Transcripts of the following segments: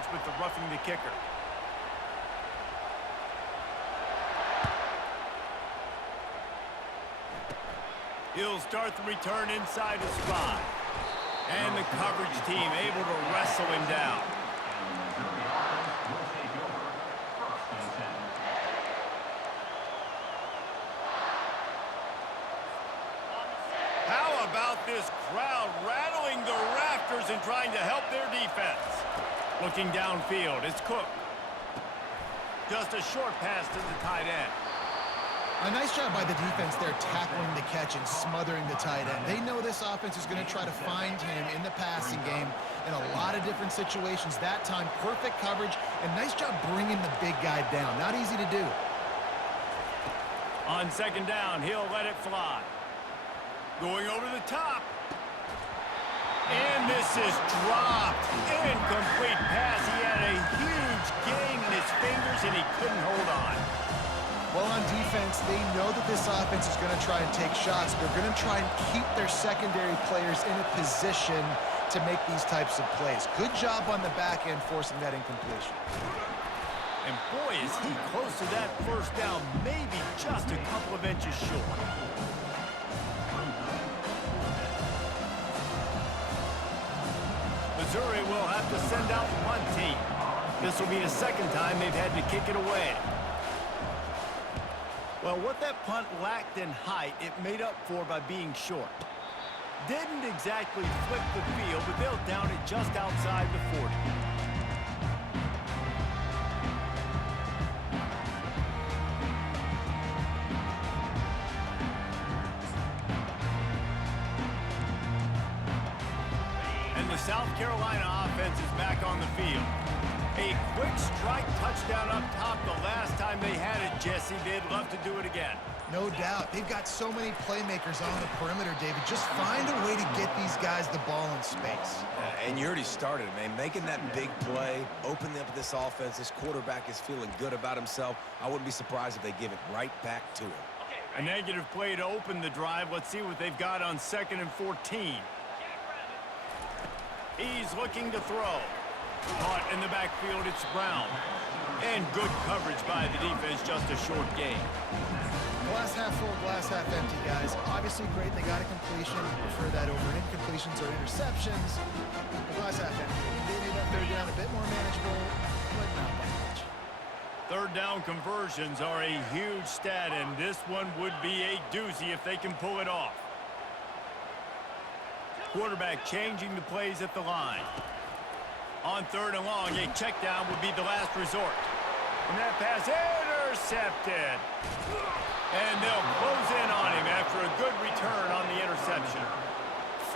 yards with the roughing the kicker. He'll start the return inside his 5. And the coverage team able to wrestle him down. How about this crowd rattling the rafters and trying to help their defense? Looking downfield, it's Cook. Just a short pass to the tight end. A nice job by the defense there tackling the catch and smothering the tight end. They know this offense is going to try to find him in the passing game in a lot of different situations. That time, perfect coverage, and nice job bringing the big guy down. Not easy to do. On second down, he'll let it fly. Going over the top. And this is dropped. Incomplete pass. He had a huge gain in his fingers, and he couldn't hold on. Well, on defense, they know that this offense is going to try and take shots. They're going to try and keep their secondary players in a position to make these types of plays. Good job on the back end forcing that incompletion. And boy, is he close to that first down, maybe just a couple of inches short. Missouri will have to send out the punt team. This will be the second time they've had to kick it away. Well, what that punt lacked in height, it made up for by being short. Didn't exactly flip the field, but they'll down it just outside the 40. And the South Carolina offense is back on the field. A quick strike touchdown up top the last time they had it, Jesse. They'd love to do it again. No doubt. They've got so many playmakers on the perimeter, David. Just find a way to get these guys the ball in space. And you already started, man. Making that big play, opening up this offense. This quarterback is feeling good about himself. I wouldn't be surprised if they give it right back to him. A negative play to open the drive. Let's see what they've got on 2nd and 14. He's looking to throw. Caught in the backfield, it's Brown. And good coverage by the defense, just a short gain. Glass half full, glass half empty, guys. Obviously great, they got a completion. Prefer that over incompletions or interceptions. The glass half empty. They made that third down a bit more manageable, but not by much. Third down conversions are a huge stat, and this one would be a doozy if they can pull it off. Quarterback changing the plays at the line. On 3rd and long, a check down would be the last resort. And that pass intercepted. And they'll close in on him after a good return on the interception.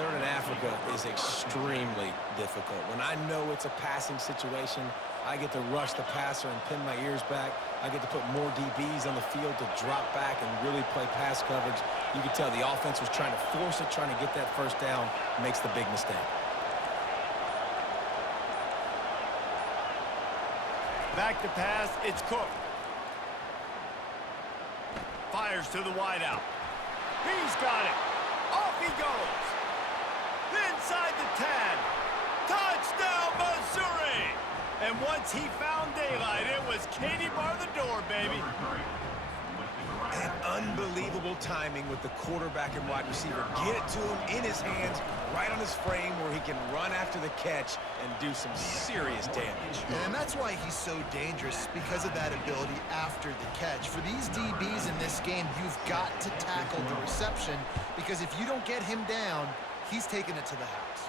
3rd and Africa is extremely difficult. When I know it's a passing situation, I get to rush the passer and pin my ears back. I get to put more DBs on the field to drop back and really play pass coverage. You can tell the offense was trying to force it, trying to get that first down, makes the big mistake. Back to pass, it's Cook. Fires to the wideout. He's got it. Off he goes. Inside the 10. Touchdown, Missouri! And once he found daylight, it was Katie bar the door, baby. And unbelievable timing with the quarterback and wide receiver. Get it to him in his hands, right on his frame where he can run after the catch and do some serious damage. And that's why he's so dangerous, because of that ability after the catch. For these DBs in this game, you've got to tackle the reception, because if you don't get him down, he's taking it to the house.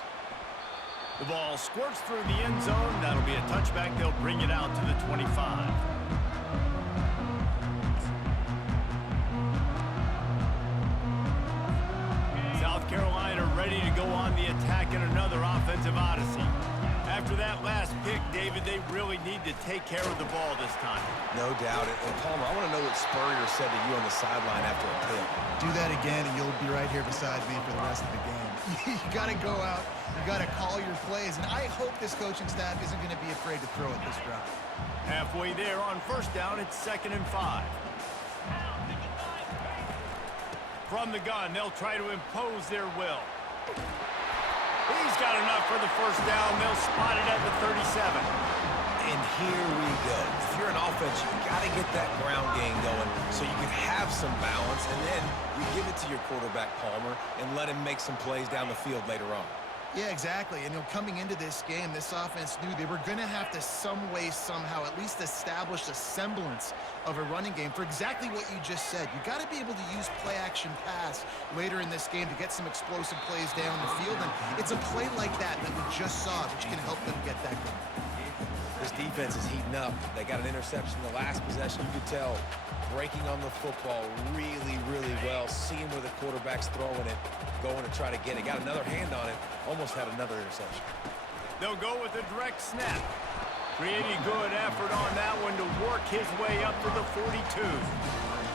The ball squirts through the end zone. That'll be a touchback. They'll bring it out to the 25. South Carolina ready to go on the attack in another offensive odyssey. After that last pick, David, they really need to take care of the ball this time. No doubt. And Palmer, I want to know what Spurrier said to you on the sideline after a pick. Do that again, and you'll be right here beside me for the rest of the game. You got to go out. You got to call your plays, and I hope this coaching staff isn't going to be afraid to throw it this drive. Halfway there on first down, it's 2nd and 5. From the gun, they'll try to impose their will. He's got enough for the first down. They'll spot it at the 37. here we go. If you're an offense, you got to get that ground game going so you can have some balance, and then you give it to your quarterback, Palmer, and let him make some plays down the field later on. Yeah, exactly. And coming into this game, this offense knew they were going to have to some way, somehow, at least establish a semblance of a running game for exactly what you just said. You got to be able to use play-action pass later in this game to get some explosive plays down the field. And it's a play like that we just saw, which can help them get that going. This defense is heating up. They got an interception in the last possession. You could tell breaking on the football really, really well, seeing where the quarterback's throwing it, going to try to get it. Got another hand on it, almost had another interception. They'll go with a direct snap. Pretty good effort on that one to work his way up to the 42.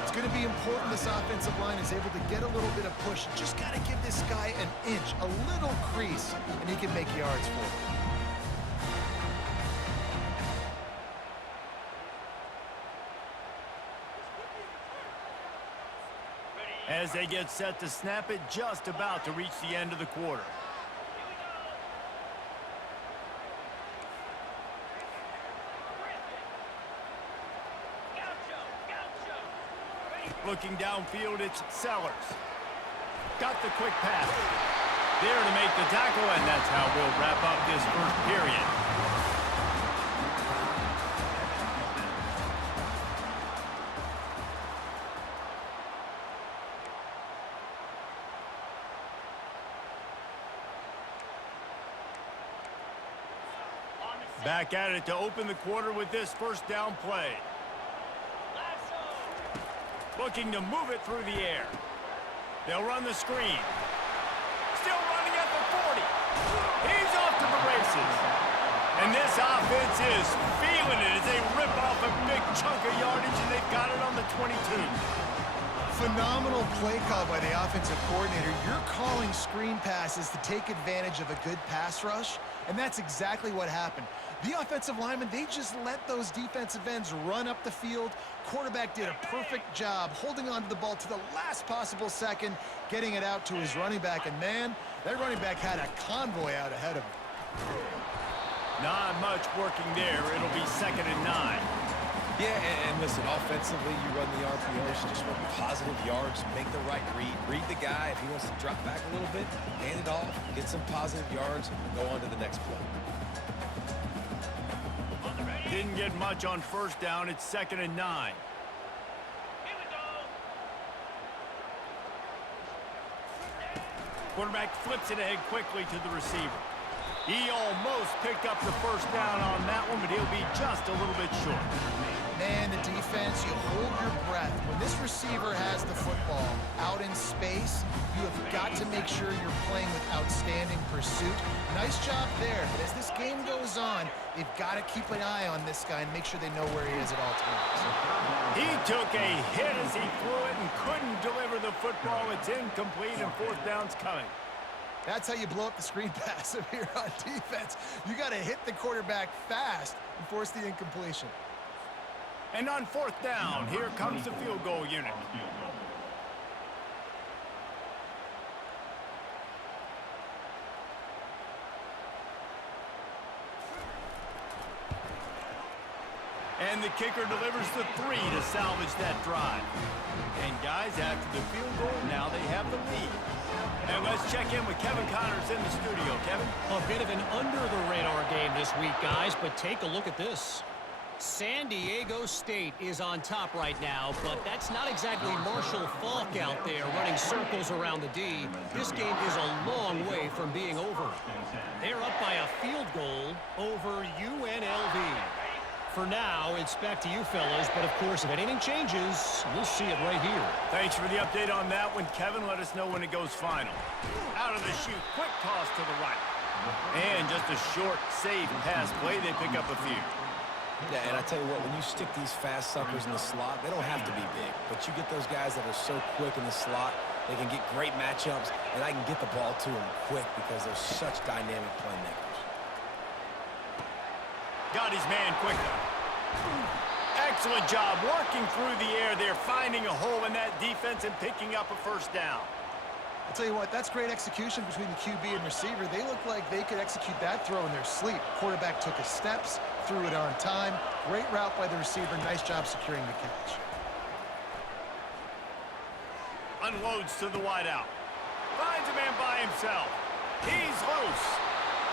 It's going to be important this offensive line is able to get a little bit of push. Just got to give this guy an inch, a little crease, and he can make yards for it. As they get set to snap it, just about to reach the end of the quarter. Looking downfield, it's Sellers. Got the quick pass. There to make the tackle, and that's how we'll wrap up this first period. Back at it to open the quarter with this first down play. Looking to move it through the air. They'll run the screen. Still running at the 40. He's off to the races. And this offense is feeling it as they rip off a big chunk of yardage, and they've got it on the 22. Phenomenal play call by the offensive coordinator. You're calling screen passes to take advantage of a good pass rush, and that's exactly what happened. The offensive linemen, they just let those defensive ends run up the field. Quarterback did a perfect job holding on to the ball to the last possible second, getting it out to his running back, and man, that running back had a convoy out ahead of him. Not much working there. It'll be 2nd and 9. Yeah, and listen, offensively, you run the RPOs, you just want positive yards, make the right read. Read the guy. If he wants to drop back a little bit, hand it off, get some positive yards, go on to the next play. Didn't get much on first down. It's 2nd and 9. Quarterback flips it ahead quickly to the receiver. He almost picked up the first down on that one, but he'll be just a little bit short. Man, the defense, you hold your breath. When this receiver has the football out in space, you have got to make sure you're playing with outstanding pursuit. Nice job there, but as this game goes on, they've got to keep an eye on this guy and make sure they know where he is at all times. He took a hit as he threw it and couldn't deliver the football. It's incomplete, and 4th down's coming. That's how you blow up the screen pass up here on defense. You got to hit the quarterback fast and force the incompletion. And on 4th down, here comes the field goal unit. And the kicker delivers the 3 to salvage that drive. And guys, after the field goal, now they have the lead. And let's check in with Kevin Connors in the studio. Kevin? A bit of an under-the-radar game this week, guys, but take a look at this. San Diego State is on top right now, but that's not exactly Marshall Faulk out there running circles around the D. This game is a long way from being over. They're up by a field goal over UNLV. For now, it's back to you fellas, but of course, if anything changes, we'll see it right here. Thanks for the update on that one, Kevin. Let us know when it goes final. Out of the chute, quick toss to the right. And just a short, safe pass play, they pick up a few. Yeah, and I tell you what, when you stick these fast suckers in the slot, they don't have to be big. But you get those guys that are so quick in the slot, they can get great matchups, and I can get the ball to them quick because they're such dynamic playmakers. Got his man quickly. Excellent job working through the air there, finding a hole in that defense and picking up a first down. I'll tell you what, that's great execution between the QB and receiver. They look like they could execute that throw in their sleep. Quarterback took his steps, threw it on time. Great route by the receiver. Nice job securing the catch. Unloads to the wideout. Finds a man by himself. He's loose.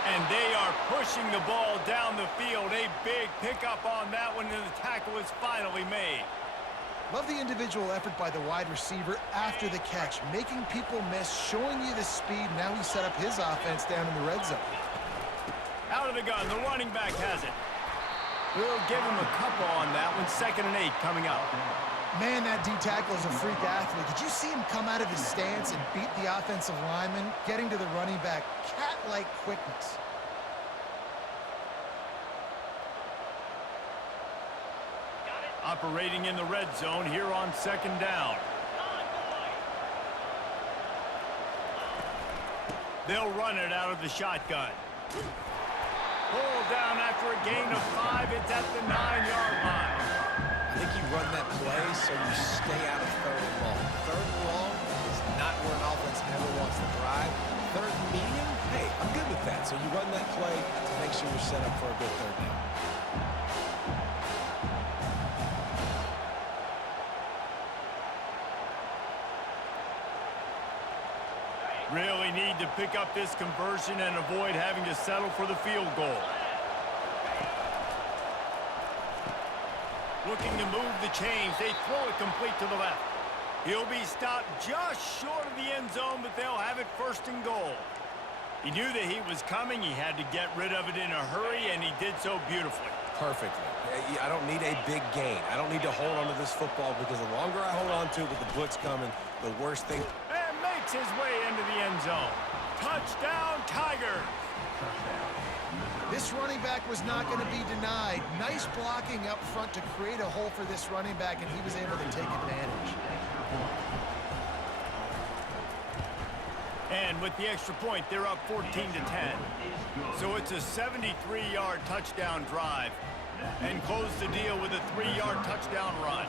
And they are pushing the ball down the field. A big pickup on that one, and the tackle is finally made. Love the individual effort by the wide receiver after the catch, making people miss, showing you the speed. Now he set up his offense down in the red zone. Out of the gun, the running back has it. We'll give him a couple on that one. 2nd and 8 coming up. Man, that D-tackle is a freak athlete. Did you see him come out of his stance and beat the offensive lineman, getting to the running back? Cat-like quickness. Operating in the red zone here on 2nd down. They'll run it out of the shotgun. Pull down after a gain of 5. It's at the 9-yard line. I think you run that play so you stay out of 3rd and long. 3rd and long is not where an offense ever wants to drive. 3rd and medium, hey, I'm good with that. So you run that play to make sure you're set up for a good 3rd down. Really need to pick up this conversion and avoid having to settle for the field goal. Looking to move the chains. They throw it complete to the left. He'll be stopped just short of the end zone, but they'll have it 1st and goal. He knew that he was coming. He had to get rid of it in a hurry, and he did so beautifully. Perfectly. I don't need a big gain. I don't need to hold on to this football because the longer I hold on to it with the blitz coming, the worse thing. And makes his way into the end zone. Touchdown, Tigers! This running back was not going to be denied. Nice blocking up front to create a hole for this running back, and he was able to take advantage. And with the extra point, they're up 14-10. So it's a 73-yard touchdown drive. And close the deal with a 3-yard touchdown run.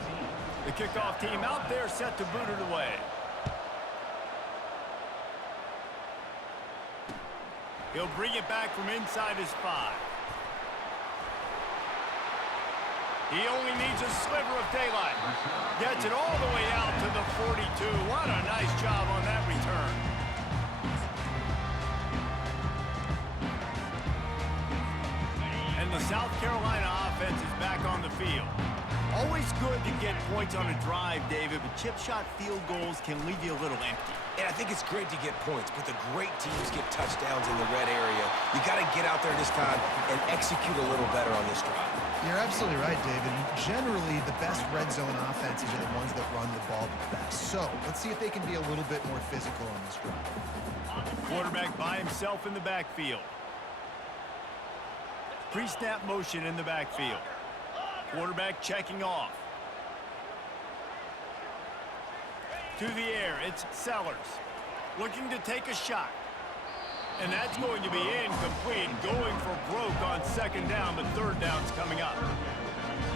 The kickoff team out there set to boot it away. He'll bring it back from inside his 5. He only needs a sliver of daylight. Gets it all the way out to the 42. What a nice job on that return. And the South Carolina offense is back on the field. Always good to get points on a drive, David, but chip shot field goals can leave you a little empty. And I think it's great to get points, but the great teams get touchdowns in the red area. You got to get out there this time and execute a little better on this drive. You're absolutely right, David. Generally, the best red zone offenses are the ones that run the ball the best. So let's see if they can be a little bit more physical on this drive. Quarterback by himself in the backfield. Pre-snap motion in the backfield. Quarterback checking off. To the air, it's Sellers. Looking to take a shot. And that's going to be incomplete. Going for broke on 2nd down, but 3rd down's coming up.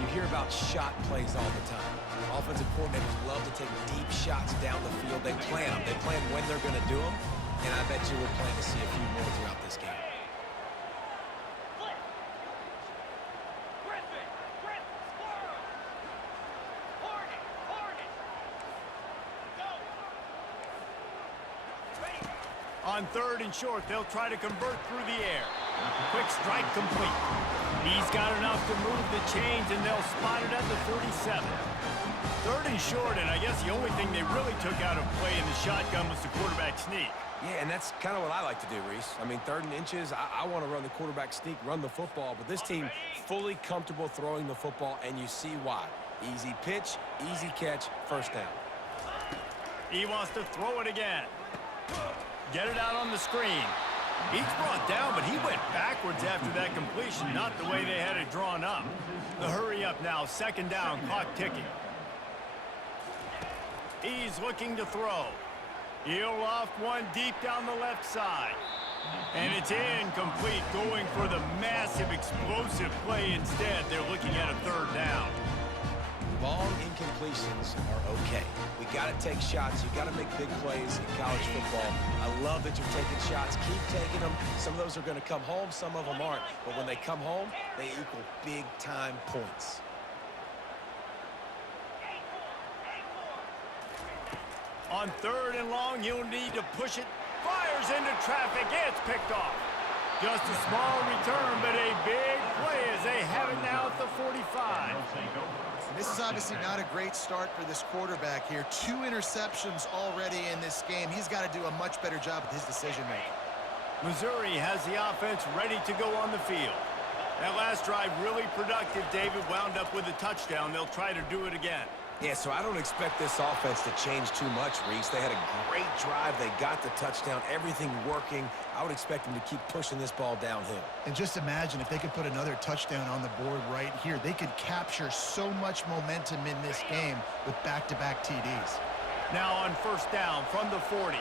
You hear about shot plays all the time. Offensive coordinators love to take deep shots down the field. They plan them. They plan when they're going to do them. And I bet you we'll plan to see a few more throughout this game. On 3rd and short, they'll try to convert through the air. Quick strike complete. He's got enough to move the chains, and they'll spot it at the 37. 3rd and short, and I guess the only thing they really took out of play in the shotgun was the quarterback sneak. Yeah, and that's kind of what I like to do, Reese. I mean, 3rd and inches, I want to run the quarterback sneak, run the football, but this team fully comfortable throwing the football, and you see why. Easy pitch, easy catch, 1st down. He wants to throw it again. Get it out on the screen. He's brought down, but he went backwards after that completion, not the way they had it drawn up. The hurry up now, 2nd down, clock ticking. He's looking to throw. He'll loft one deep down the left side. And it's incomplete, going for the massive explosive play instead. They're looking at a 3rd down. long incompletions are okay. We got to take shots. You got to make big plays in college football. I love that you're taking shots. Keep taking them. Some of those are going to come home. Some of them aren't. But when they come home, they equal big-time points. On 3rd and long, you'll need to push it. Fires into traffic. It's picked off. Just a small return, but a big play as they have it now at the 45. This is obviously not a great start for this quarterback here. 2 interceptions already in this game. He's got to do a much better job with his decision-making. Missouri has the offense ready to go on the field. That last drive really productive. David wound up with a touchdown. They'll try to do it again. Yeah, so I don't expect this offense to change too much, Reese. They had a great drive. They got the touchdown. Everything working. I would expect them to keep pushing this ball downhill. And just imagine if they could put another touchdown on the board right here. They could capture so much momentum in this game with back-to-back TDs. Now on 1st down from the 40.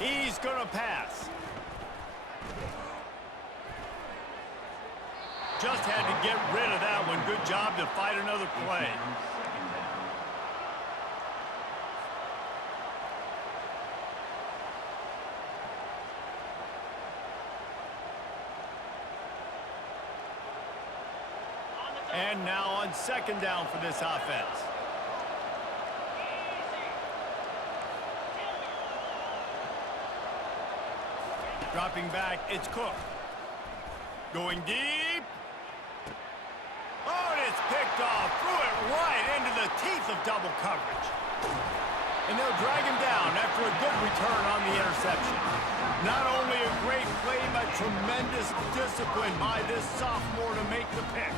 He's going to pass. Just had to get rid of that one. Good job to fight another play. And now on 2nd down for this offense. Dropping back, it's Cook. Going deep. Oh, and it's picked off. Threw it right into the teeth of double coverage. And they'll drag him down after a good return on the interception. Not only a great play, but tremendous discipline by this sophomore to make the pick.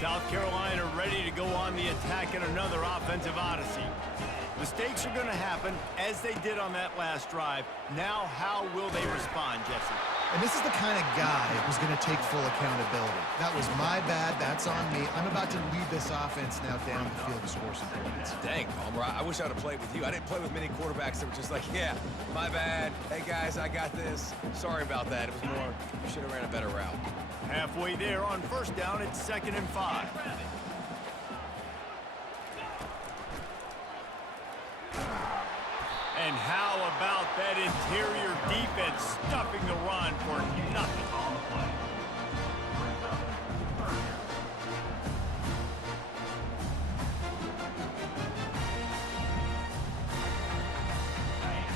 South Carolina ready to go on the attack in another offensive odyssey. Mistakes are going to happen, as they did on that last drive. Now, how will they respond, Jesse? And this is the kind of guy who's going to take full accountability. That was my bad. That's on me. I'm about to lead this offense now down the field to score some points. Dang, Palmer, I wish I would have played with you. I didn't play with many quarterbacks that were just like, yeah, my bad. Hey, guys, I got this. Sorry about that. It was more, you should have ran a better route. Halfway there on 1st down, it's 2nd and 5. And how about that interior defense stuffing the run for nothing?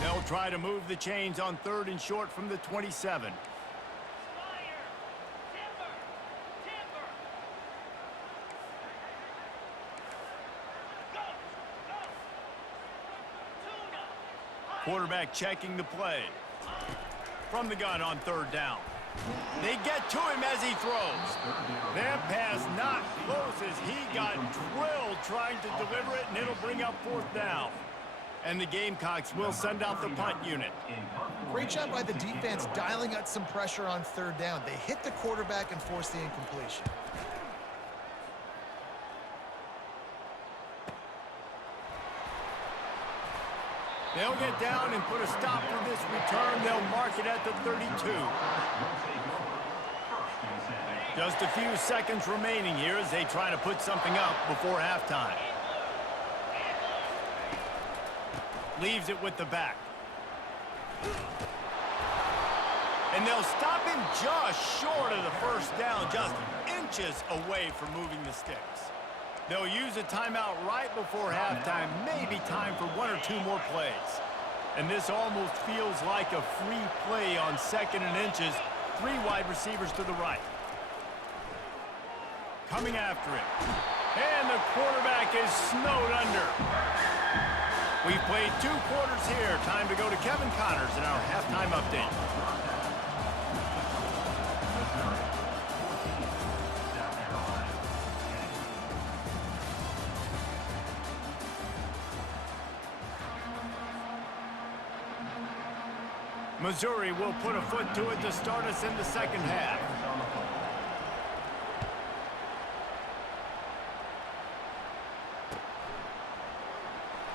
They'll try to move the chains on 3rd and short from the 27. Quarterback checking the play. From the gun on 3rd down. They get to him as he throws. That pass not close as he got drilled trying to deliver it, and it'll bring up 4th down. And the Gamecocks will send out the punt unit. Great job by the defense dialing up some pressure on 3rd down. They hit the quarterback and forced the incompletion. They'll get down and put a stop for this return. They'll mark it at the 32. Just a few seconds remaining here as they try to put something up before halftime. Leaves it with the back. And they'll stop him just short of the 1st down, just inches away from moving the sticks. They'll use a timeout right before halftime, maybe time for 1 or 2 more plays. And this almost feels like a free play on 2nd and inches. 3 wide receivers to the right. Coming after him. And the quarterback is snowed under. We've played 2 quarters here. Time to go to Kevin Connors in our halftime update. Missouri will put a foot to it to start us in the 2nd half.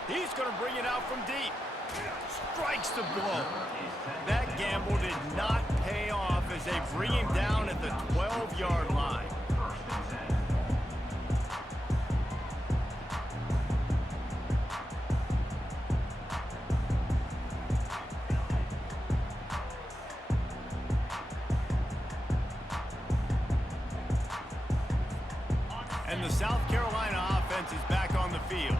He's going to bring it out from deep. Strikes the blow. That gamble did not pay off as they bring him down at the 12-yard line. And the South Carolina offense is back on the field.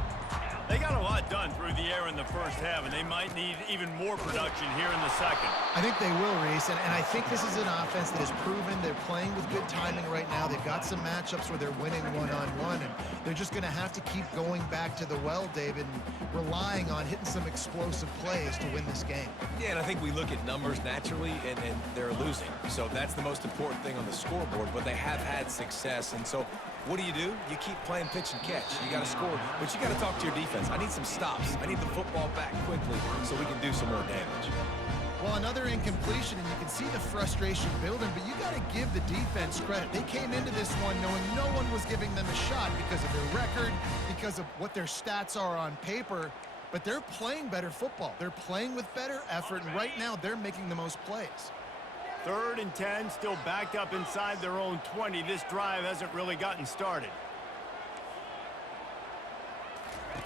They got a lot done through the air in the first half, and they might need even more production here in the second. I think they will, Reese, and I think this is an offense that has proven they're playing with good timing right now. They've got some matchups where they're winning one-on-one, and they're just going to have to keep going back to the well, David, and relying on hitting some explosive plays to win this game. Yeah, and I think we look at numbers naturally, and they're losing. So that's the most important thing on the scoreboard, but they have had success. And so what do? You keep playing pitch and catch. You got to score, but you got to talk to your defense. I need some stops. I need the football back quickly so we can do some more damage. Well, another incompletion, and you can see the frustration building, but you got to give the defense credit. They came into this one knowing no one was giving them a shot because of their record, because of what their stats are on paper, but they're playing better football. They're playing with better effort, and right now they're making the most plays. 3rd and 10, still backed up inside their own 20. This drive hasn't really gotten started.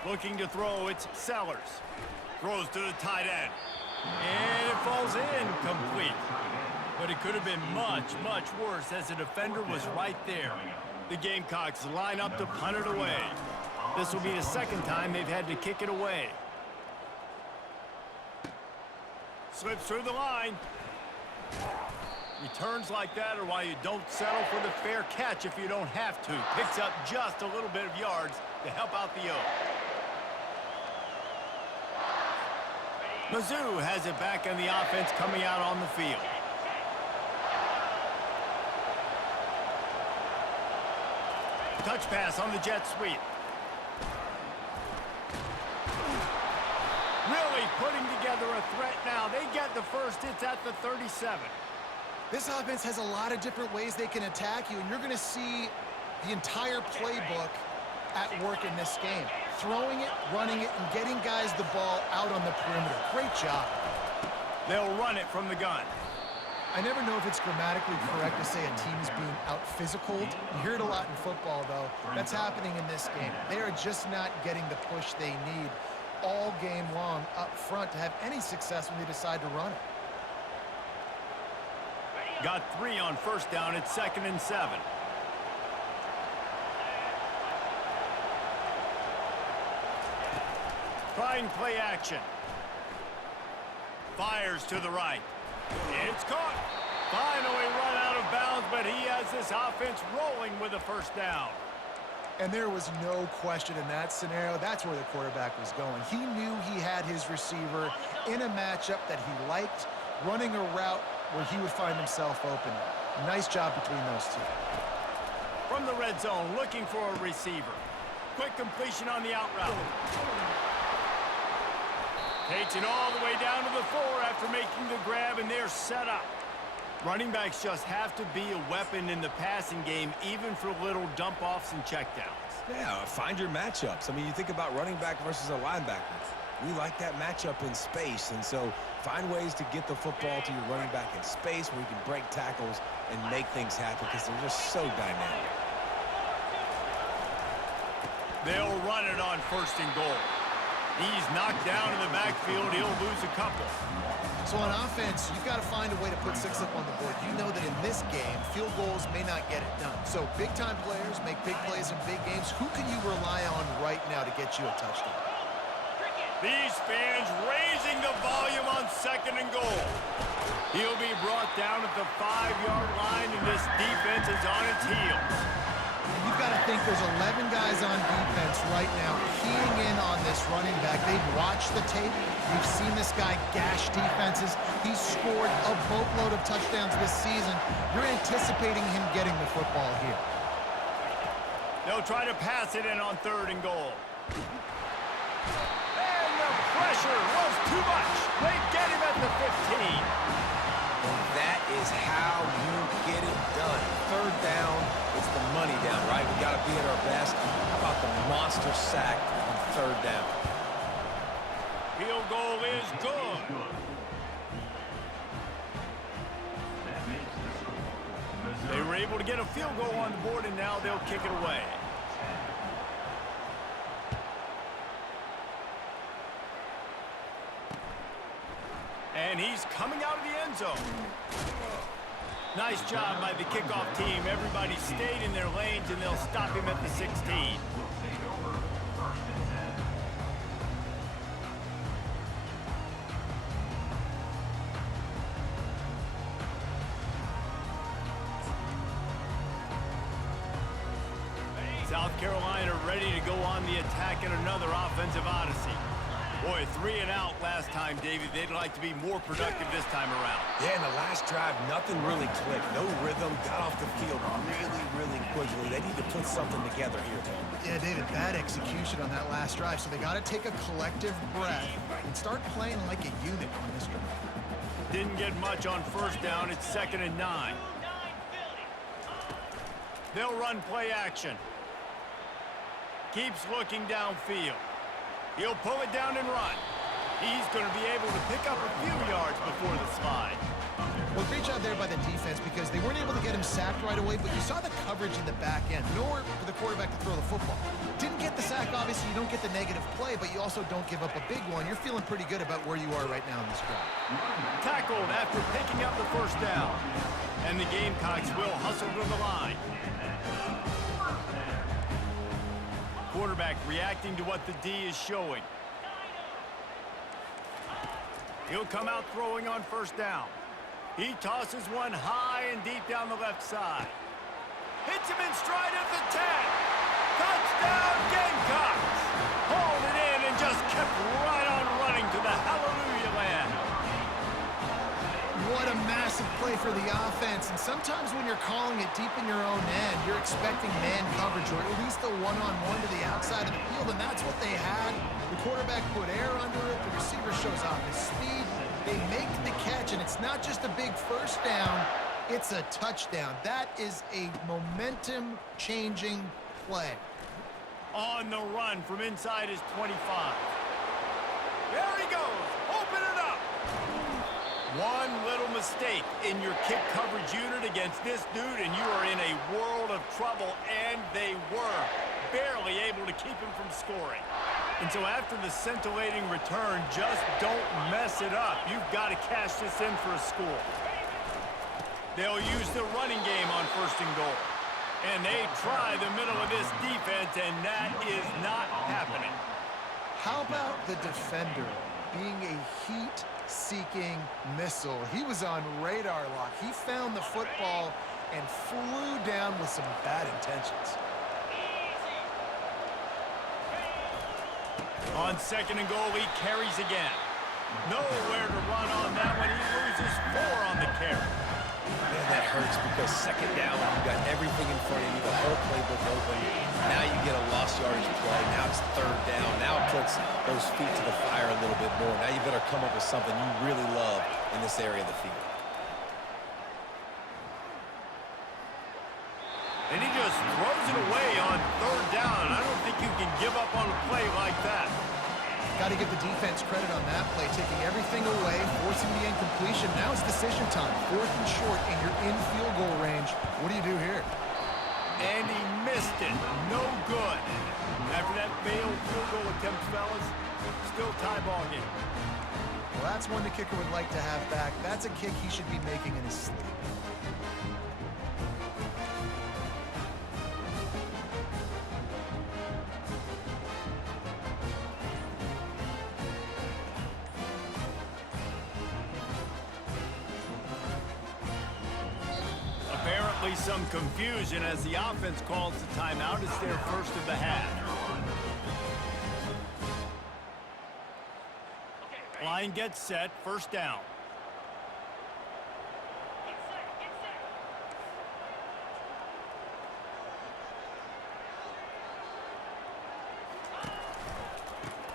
Looking to throw, it's Sellers. Throws to the tight end. And it falls incomplete. But it could have been much, much worse as the defender was right there. The Gamecocks line up to punt it away. This will be the second time they've had to kick it away. Slips through the line. Returns like that are why you don't settle for the fair catch if you don't have to. Picks up just a little bit of yards to help out the O. Mizzou has it back on the offense coming out on the field. Touch pass on the jet sweep. Really putting together a threat now. They get the first. It's at the 37. This offense has a lot of different ways they can attack you, and you're going to see the entire playbook at work in this game. Throwing it, running it, and getting guys the ball out on the perimeter. Great job. They'll run it from the gun. I never know if it's grammatically correct to say a team is being out-physicaled. You hear it a lot in football, though. That's happening in this game. They are just not getting the push they need all game long up front to have any success when they decide to run it. Got 3 on first down. It's 2nd and 7. Trying play action. Fires to the right. It's caught. Finally run out of bounds, but he has this offense rolling with a first down. And there was no question in that scenario. That's where the quarterback was going. He knew he had his receiver in a matchup that he liked, running a route where he would find himself open. Nice job between those two. From the red zone, looking for a receiver. Quick completion on the out route. Takes it all the way down to the 4 after making the grab, and they're set up. Running backs just have to be a weapon in the passing game, even for little dump-offs and checkdowns. Yeah, find your matchups. I mean, you think about running back versus a linebacker. We like that matchup in space, and so find ways to get the football to your running back in space where you can break tackles and make things happen because they're just so dynamic. They'll run it on 1st and goal. He's knocked down in the backfield. He'll lose a couple. So on offense, you've got to find a way to put 6 up on the board. You know that in this game, field goals may not get it done. So big-time players make big plays in big games. Who can you rely on right now to get you a touchdown? These fans raising the volume on 2nd and goal. He'll be brought down at the 5-yard line, and this defense is on its heels. You've got to think there's 11 guys on defense right now keying in on this running back. They've watched the tape. You've seen this guy gash defenses. He's scored a boatload of touchdowns this season. You're anticipating him getting the football here. They'll try to pass it in on 3rd and goal. And the pressure was too much. They get him at the 15. And that is how you get it done. 3rd down, it's the money down, right? We got to be at our best. How about the monster sack on 3rd down? Field goal is good. They were able to get a field goal on the board, and now they'll kick it away. And he's coming out of the end zone. Nice job by the kickoff team. Everybody stayed in their lanes, and they'll stop him at the 16. South Carolina ready to go on the attack in another offensive odyssey. Boy, 3 and out last time, David. They'd like to be more productive this time around. Yeah, in the last drive, nothing really clicked. No rhythm, got off the field really quickly. They need to put something together here, though. Yeah, David, bad execution on that last drive, so they got to take a collective breath and start playing like a unit on this drive. Didn't get much on first down. It's 2nd and 9. They'll run play action. Keeps looking downfield. He'll pull it down and run. He's going to be able to pick up a few yards before the slide. Well, great job there by the defense because they weren't able to get him sacked right away, but you saw the coverage in the back end. Nowhere for the quarterback to throw the football. Didn't get the sack, obviously. You don't get the negative play, but you also don't give up a big one. You're feeling pretty good about where you are right now in this drive. Tackled after picking up the first down. And the Gamecocks will hustle to the line. Quarterback reacting to what the D is showing. He'll come out throwing on first down. He tosses one high and deep down the left side. Hits him in stride at the 10. Touchdown Gamecocks! Hauled it in and just kept right on running to the hallelujah land. What a massive play for the offense. And sometimes when you're calling it deep in your own end, you're expecting man coverage or at least the one-on-one to the outside of the field, and that's what they had. The quarterback put air under it. The receiver shows off his speed. They make the catch, and it's not just a big first down. It's a touchdown. That is a momentum-changing play. On the run from inside his 25. There he goes. Open it up. One little mistake in your kick coverage unit against this dude, and you are in a world of trouble, and they were barely able to keep him from scoring. And so after the scintillating return, just don't mess it up. You've got to cash this in for a score. They'll use the running game on 1st and goal. And they try the middle of this defense, and that is not happening. How about the defender being a heat-seeking missile? He was on radar lock. He found the football and flew down with some bad intentions. On 2nd and goal, he carries again. Nowhere to run on that one. He loses 4 on the carry. Man, that hurts because 2nd down, you've got everything in front of you, the whole playbook open. Now you get a lost yardage play. Now it's 3rd down. Now it puts those feet to the fire a little bit more. Now you better come up with something you really love in this area of the field. And he just throws it away on 3rd down. I don't think you can give up on a play like that. Got to give the defense credit on that play, taking everything away, forcing the incompletion. Now it's decision time. 4th and short, and you're in field goal range. What do you do here? And he missed it. No good. After that failed field goal attempt, fellas, still tie ball game. Well, that's one the kicker would like to have back. That's a kick he should be making in his sleep. Some confusion as the offense calls the timeout. It's their first of the half. Line gets set. 1st down.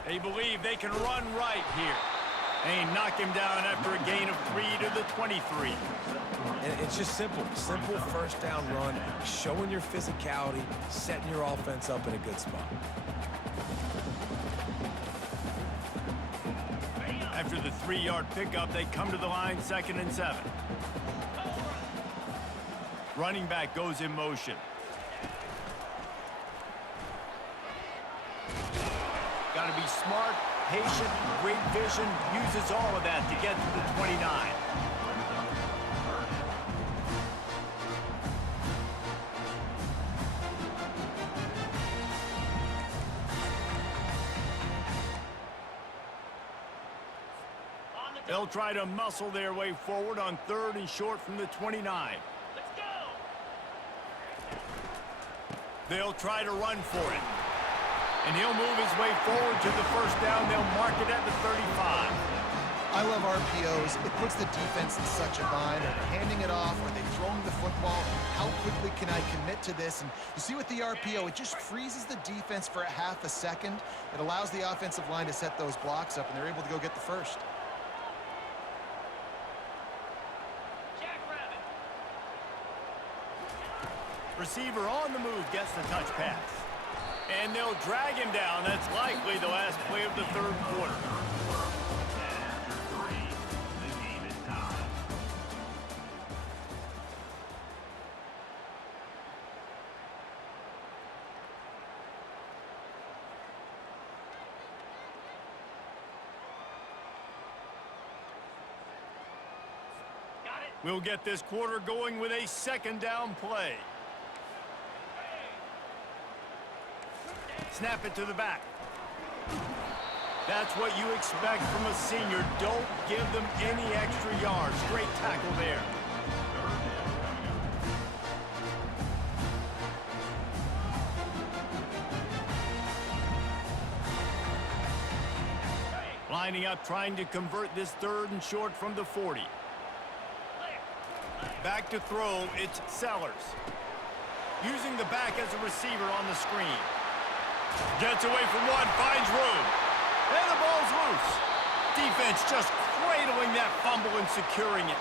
They believe they can run right here. And knock him down after a gain of 3 to the 23. And it's just simple 1st down run, showing your physicality, setting your offense up in a good spot. After the 3-yard pickup, they come to the line, 2nd and 7. Running back goes in motion. Got to be smart, patient, great vision, uses all of that to get to the 29. They'll try to muscle their way forward on 3rd and short from the 29. Let's go! They'll try to run for it. And he'll move his way forward to the 1st down. They'll mark it at the 35. I love RPOs. It puts the defense in such a bind. Are they handing it off? Are they throwing the football? How quickly can I commit to this? And you see with the RPO, it just freezes the defense for a half a second. It allows the offensive line to set those blocks up, and they're able to go get the first. Receiver on the move gets the touch pass. And they'll drag him down. That's likely the last play of the 3rd quarter. We'll get this quarter going with a 2nd down play. Snap it to the back. That's what you expect from a senior. Don't give them any extra yards. Great tackle there. Lining up, trying to convert this 3rd and short from the 40. Back to throw, it's Sellers. Using the back as a receiver on the screen. Gets away from one, finds room. And the ball's loose. Defense just cradling that fumble and securing it.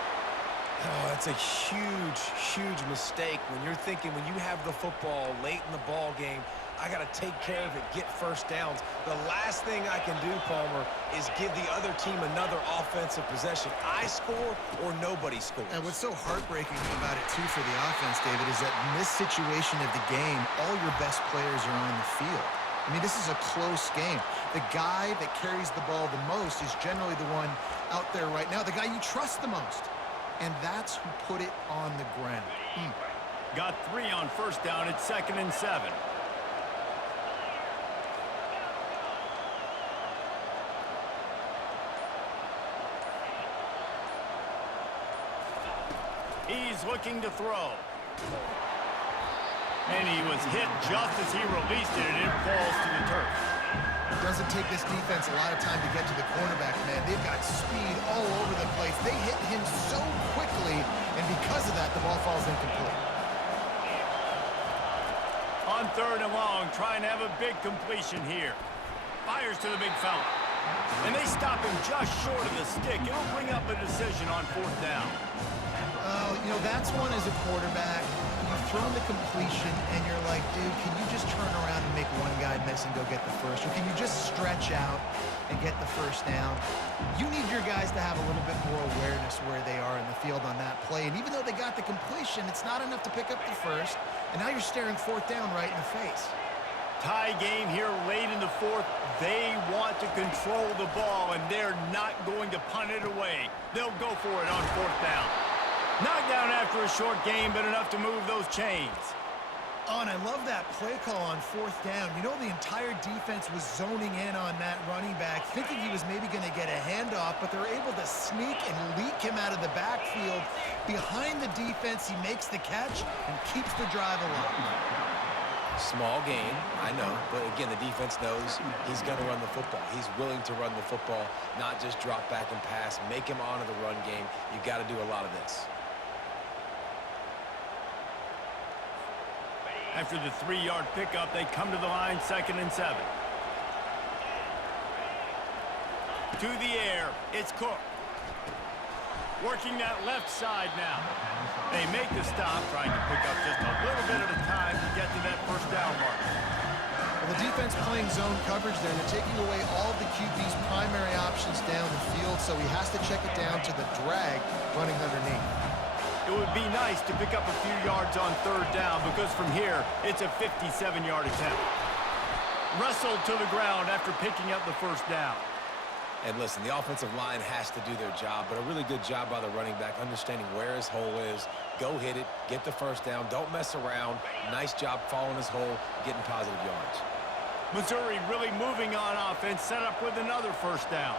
Oh, that's a huge, huge mistake when you're thinking when you have the football late in the ball game, I got to take care of it, get 1st downs. The last thing I can do, Palmer, is give the other team another offensive possession. I score or nobody scores. And what's so heartbreaking about it, too, for the offense, David, is that in this situation of the game, all your best players are on the field. I mean, this is a close game. The guy that carries the ball the most is generally the one out there right now, the guy you trust the most. And that's who put it on the ground. Got 3 on 1st down. It's 2nd and 7. He's looking to throw. And he was hit just as he released it, and it falls to the turf. It doesn't take this defense a lot of time to get to the cornerback, man. They've got speed all over the place. They hit him so quickly, and because of that, the ball falls incomplete. On 3rd and long, trying to have a big completion here. Fires to the big fella. And they stop him just short of the stick. It'll bring up a decision on 4th down. Oh, you know, that's one as a quarterback. You've thrown the completion, and you're like, dude, can you just turn around and make one guy miss and go get the first? Or can you just stretch out and get the 1st down? You need your guys to have a little bit more awareness where they are in the field on that play. And even though they got the completion, it's not enough to pick up the first. And now you're staring 4th down right in the face. Tie game here late in the 4th. They want to control the ball, and they're not going to punt it away. They'll go for it on 4th down. Knocked down after a short game, but enough to move those chains. Oh, and I love that play call on 4th down. You know, the entire defense was zoning in on that running back, thinking he was maybe going to get a handoff, but they're able to sneak and leak him out of the backfield. Behind the defense, he makes the catch and keeps the drive alive. Small game, I know, but again, the defense knows he's going to run the football. He's willing to run the football, not just drop back and pass, make him honor the run game. You got to do a lot of this. After the 3-yard pickup, they come to the line, 2nd and 7. To the air, it's Cook. Working that left side now. They make the stop, trying to pick up just a little bit at a time to get to that 1st down mark. Well, the defense playing zone coverage there. They're taking away all the QB's primary options down the field so he has to check it down to the drag running underneath. It would be nice to pick up a few yards on third down because from here, it's a 57-yard attempt. Wrestled to the ground after picking up the first down. And listen, the offensive line has to do their job, but a really good job by the running back understanding where his hole is. Go hit it, get the first down, don't mess around. Nice job following his hole, getting positive yards. Missouri really moving on offense, set up with another first down.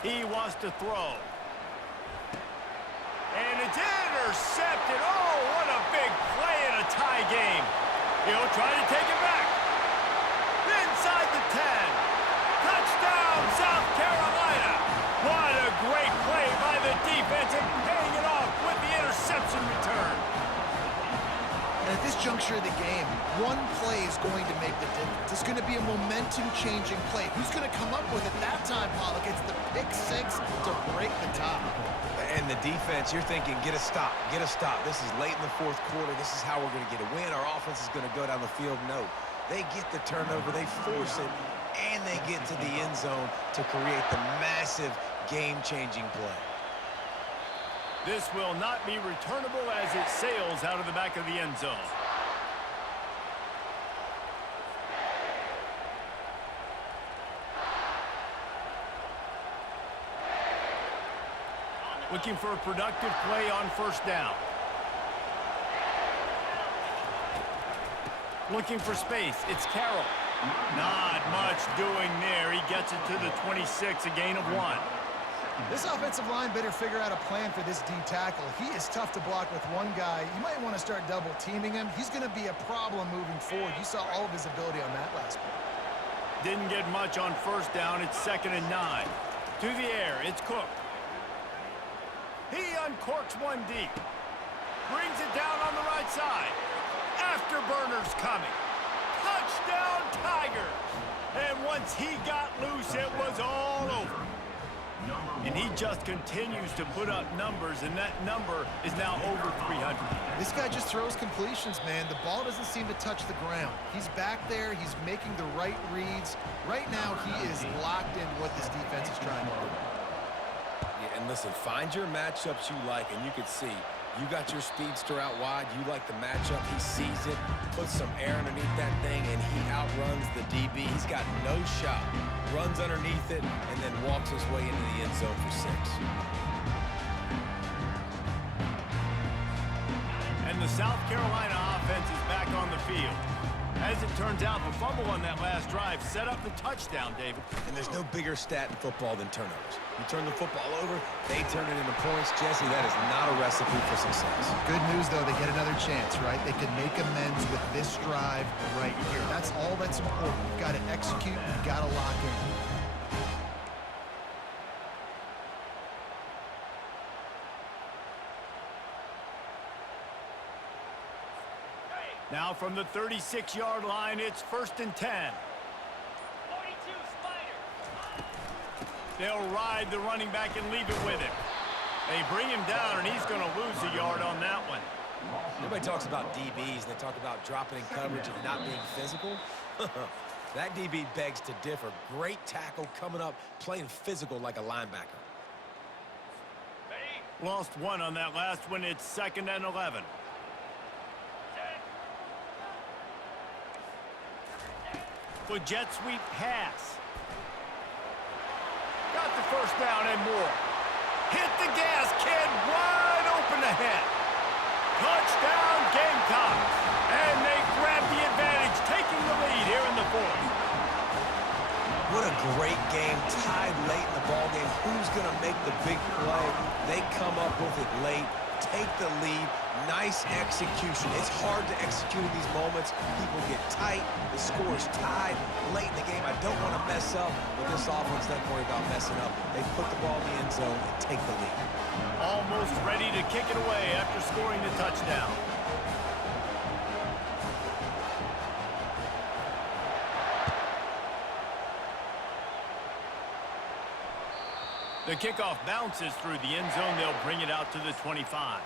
He wants to throw. And it's intercepted. Oh, what a big play in a tie game. He'll try to take it back. Inside the 10. Touchdown, South Carolina. What a great play by the defense and paying it off with the interception return. And at this juncture of the game, one play is going to make the difference. It's going to be a momentum-changing play. Who's going to come up with it that time, Pollock? It's the pick six to break the tie. And the defense, you're thinking, get a stop, get a stop. This is late in the fourth quarter. This is how we're going to get a win. Our offense is going to go down the field. No, they get the turnover, they force it, and they get to the end zone to create the massive game-changing play. This will not be returnable as it sails out of the back of the end zone. Looking for a productive play on first down. Looking for space. It's Carroll. Not much doing there. He gets it to the 26, a gain of 1. This offensive line better figure out a plan for this D tackle. He is tough to block with one guy. You might want to start double teaming him. He's going to be a problem moving forward. You saw all of his ability on that last play. Didn't get much on first down. It's 2nd and 9. To the air. It's Cook. He uncorks one deep. Brings it down on the right side. Afterburner's coming. Touchdown, Tigers. And once he got loose, it was all over. And he just continues to put up numbers, and that number is now over 300. This guy just throws completions, man. The ball doesn't seem to touch the ground. He's back there. He's making the right reads. Right now, he is locked in what this defense is trying to do. Yeah, and listen, find your matchups you like, and you can see you got your speedster out wide. You like the matchup. He sees it, puts some air underneath that thing, and he outruns the DB. He's got no shot. Runs underneath it, and then walks his way into the end zone for 6. And the South Carolina offense is back on the field. As it turns out, the fumble on that last drive set up the touchdown, David. And there's no bigger stat in football than turnovers. You turn the football over, they turn it into points. Jesse, that is not a recipe for success. Good news, though, they get another chance, right? They can make amends with this drive right here. That's all that's important. You've got to execute. You've got to lock in. Now from the 36-yard line, it's 1st and 10. 42 Spider. They'll ride the running back and leave it with him. They bring him down, and he's going to lose a yard on that one. Everybody talks about DBs, and they talk about dropping in coverage and not being physical. That DB begs to differ. Great tackle coming up, playing physical like a linebacker. Lost one on that last one. It's 2nd and 11. With jet sweep pass. Got the first down and more. Hit the gas, kid. Wide open ahead. Touchdown, Gamecocks. And they grab the advantage, taking the lead here in the 4th. What a great game, tied late in the ballgame. Who's going to make the big play? They come up with it late, take the lead. Nice execution. It's hard to execute in these moments. People get tight. The score is tied late in the game. I don't want to mess up, but this offense doesn't worry about messing up. They put the ball in the end zone and take the lead. Almost ready to kick it away after scoring the touchdown. The kickoff bounces through the end zone. They'll bring it out to the 25.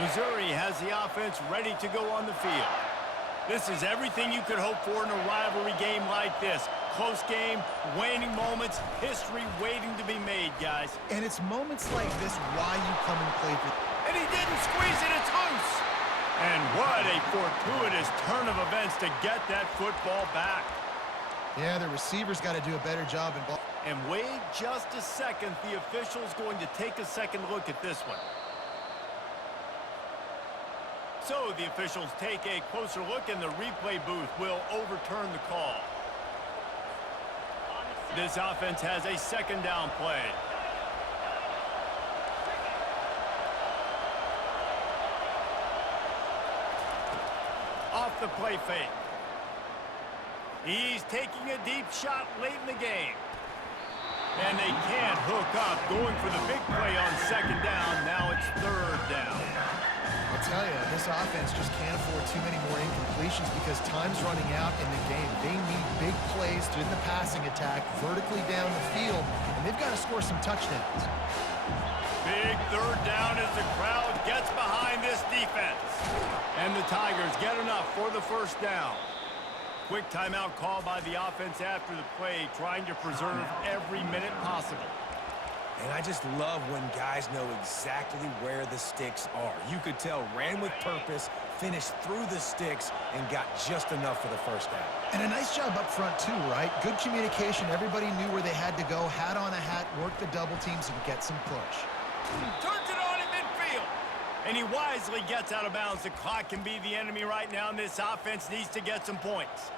Missouri has the offense ready to go on the field. This is everything you could hope for in a rivalry game like this. Close game, waning moments, history waiting to be made, guys. And it's moments like this why you come and play for. And he didn't squeeze it, it's loose. And what a fortuitous turn of events to get that football back. Yeah, the receiver's got to do a better job in ball. And wait just a second, the official's going to take a second look at this one. So the officials take a closer look and the replay booth will overturn the call. This offense has a second down play. Off the play fake. He's taking a deep shot late in the game. And they can't hook up, going for the big play on second down. Now it's third down. I'll tell you, this offense just can't afford too many more incompletions because time's running out in the game. They need big plays in the passing attack, vertically down the field, and they've got to score some touchdowns. Big third down as the crowd gets behind this defense. And the Tigers get enough for the first down. Quick timeout call by the offense after the play, trying to preserve every minute possible. And I just love when guys know exactly where the sticks are. You could tell ran with purpose, finished through the sticks, and got just enough for the first down. And a nice job up front too, right? Good communication. Everybody knew where they had to go, hat on a hat, work the double teams, and get some push. Turns it on in midfield. And he wisely gets out of bounds. The clock can be the enemy right now, and this offense needs to get some points.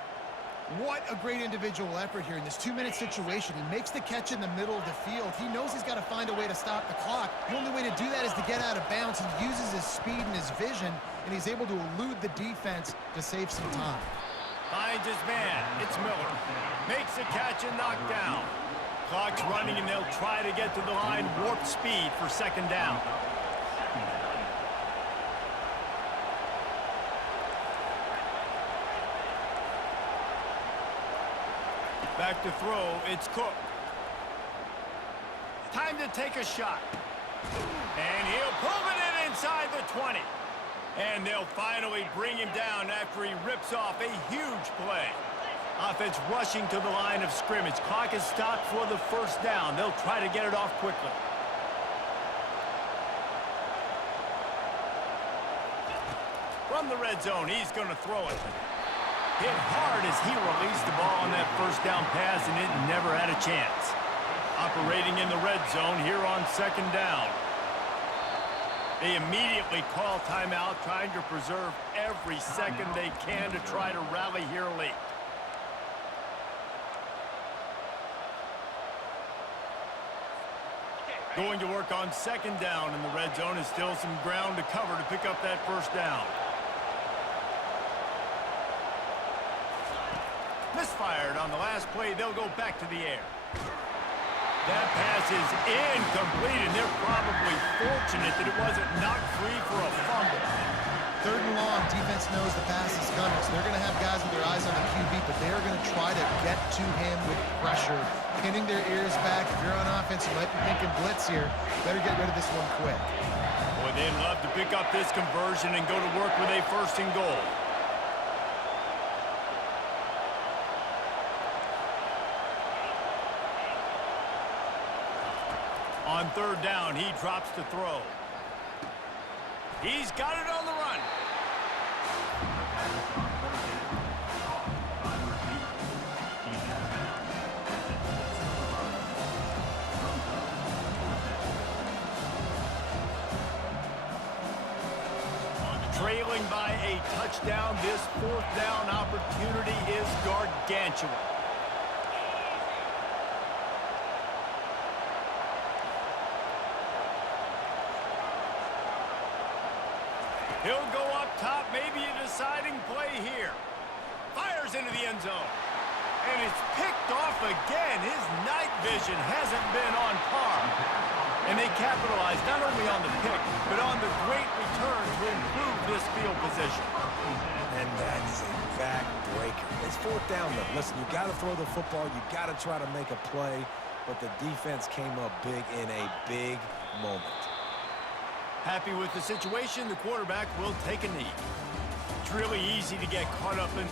What a great individual effort here in this 2-minute situation. He makes the catch in the middle of the field. He knows he's got to find a way to stop the clock. The only way to do that is to get out of bounds. He uses his speed and his vision, and he's able to elude the defense to save some time. Finds his man. It's Miller. Makes the catch and knocked down. Clock's running, and they'll try to get to the line. Warp speed for second down. Back to throw, it's Cook. Time to take a shot. And he'll pull it in inside the 20. And they'll finally bring him down after he rips off a huge play. Offense rushing to the line of scrimmage. Clock is stopped for the first down. They'll try to get it off quickly. From the red zone, he's going to throw it. Hit hard as he released the ball on that first down pass, and it never had a chance. Operating in the red zone here on second down. They immediately call timeout, trying to preserve every second they can to try to rally here late. Going to work on second down in the red zone is still some ground to cover to pick up that first down. Misfired on the last play. They'll go back to the air. That pass is incomplete, and they're probably fortunate that it wasn't knocked free for a fumble. Third and long, defense knows the pass is coming, so they're going to have guys with their eyes on the QB, but they're going to try to get to him with pressure, pinning their ears back. If you're on offense, you might be thinking blitz here. Better get rid of this one quick. Boy, they'd love to pick up this conversion and go to work with a first and goal. On third down, he drops to throw. He's got it on the run. Trailing by a touchdown, this fourth down opportunity is gargantuan. He'll go up top, maybe a deciding play here. Fires into the end zone. And it's picked off again. His night vision hasn't been on par. And they capitalize not only on the pick, but on the great return to improve this field position. And that is a back-breaker. It's fourth down, though. Listen, you got to throw the football. You got to try to make a play. But the defense came up big in a big moment. Happy with the situation, the quarterback will take a knee. It's really easy to get caught up in